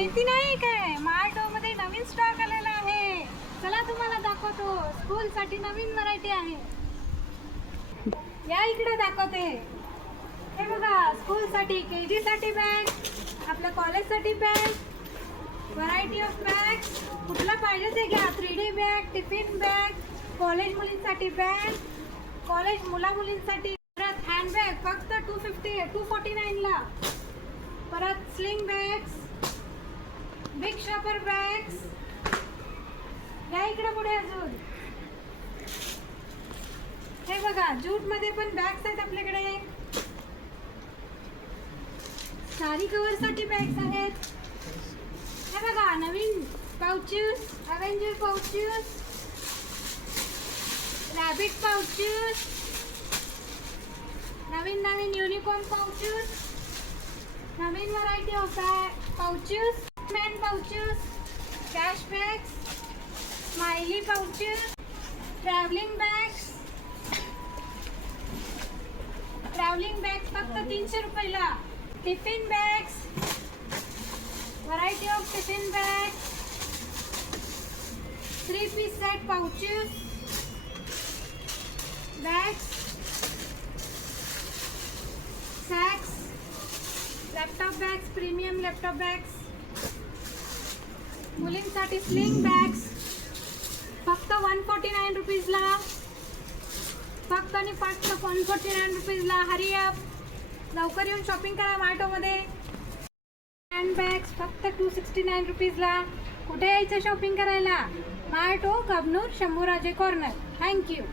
माहिती नाही काय, मार्टो मध्ये नवीन स्टॉक आलेला आहे. चला तुम्हाला दाखवतो. स्कूल साठी नवीन व्हरायटी आहे. या इकडे दाखवते. हे बघा, स्कूल साठी, केजी साठी बॅग, आपल्या कॉलेज साठी बॅग, व्हरायटी ऑफ बॅग. कुठला पाहिजे ते घ्या. 3D bag, tiffin bag, college मुलींसाठी बॅग, कॉलेज मुलींसाठी. परत हँड बॅग फक्त 249 ला. परत sling bags, big shopper bags. या इकडे पुढे अजून हे बघा, जूट मध्ये पण बॅग्स आहेत आपल्याकडे. साडी कव्हर साठी बॅग्स आहेत. हे बघा, नवीन pouches, avenger pouches, rabbit pouches, नवीन युनिकॉर्न पाउचेस, नवीन variety of pouches, man pouches, cash bags, smiley pouches, travelling bags. Travelling bags फक्त 300 रुपयाला. Tiffin bags, variety of tiffin bags, 3 piece set pouches, bags, sacks, laptop bags, premium laptop bags. मुलींसाठी sling bags फक्त 149 रुपीजला. फक्त आणि फक्त 149 रुपीजला. Hurry up, लवकर येऊन shopping करा मार्टोमध्ये. हँड बॅग्स फक्त 269 रुपीजला. कुठे यायचं शॉपिंग करायला? मार्टो, कबनूर, शंभूराजे कॉर्नर. थँक्यू.